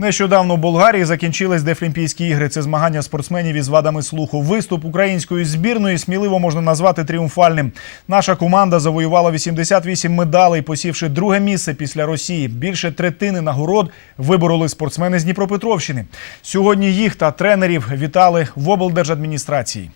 Нещодавно у Болгарії закінчились Дефлімпійські ігри. Це змагання спортсменів із вадами слуху. Виступ української збірної сміливо можна назвати тріумфальним. Наша команда завоювала 88 медалей, посівши друге місце після Росії. Більше третини нагород вибороли спортсмени з Дніпропетровщини. Сьогодні їх та тренерів вітали в облдержадміністрації.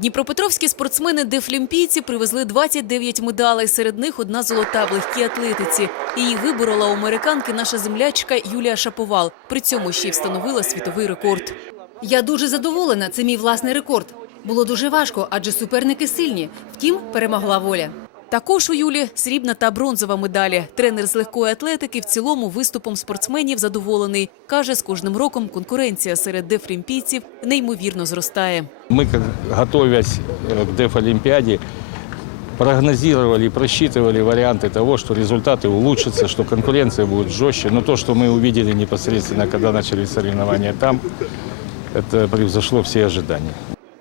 Дніпропетровські спортсмени-дефлімпійці привезли 29 медалей. Серед них одна золота в легкій атлетиці. Її виборола у американки наша землячка Юлія Шаповал. При цьому ще й встановила світовий рекорд. Я дуже задоволена. Це мій власний рекорд. Було дуже важко, адже суперники сильні. Втім, перемогла воля. Також у Юлі срібна та бронзова медалі. Тренер з легкої атлетики в цілому виступом спортсменів задоволений. Каже, з кожним роком конкуренція серед дефлімпійців неймовірно зростає. Мы, как, готовясь э, к Дефолимпиаде, прогнозировали и просчитывали варианты того, что результаты улучшатся, что конкуренция будет жестче. Но то, что мы увидели непосредственно, когда начались соревнования там, это превзошло все ожидания.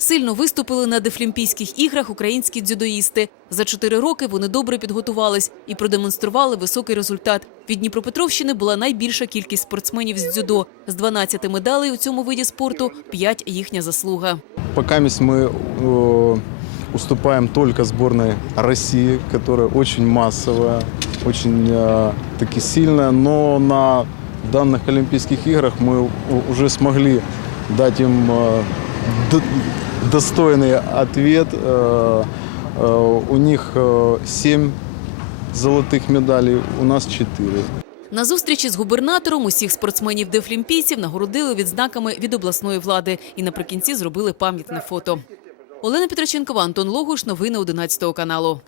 Сильно виступили на дефлімпійських іграх українські дзюдоїсти. За чотири роки вони добре підготувались і продемонстрували високий результат. Від Дніпропетровщини була найбільша кількість спортсменів з дзюдо. З 12 медалей у цьому виді спорту – 5 – їхня заслуга. Пока мы э, уступаем только сборной России, которая очень массовая, очень э, таки сильная, но на данных Олимпийских играх мы у- уже смогли дать им э, д- достойный ответ. Э, э, у них э, семь золотых медалей, у нас четыре. На зустрічі з губернатором усіх спортсменів-дефлімпійців нагородили відзнаками від обласної влади і наприкінці зробили пам'ятне фото. Олена Петроченкова, Антон Логуш. Новини 11 каналу.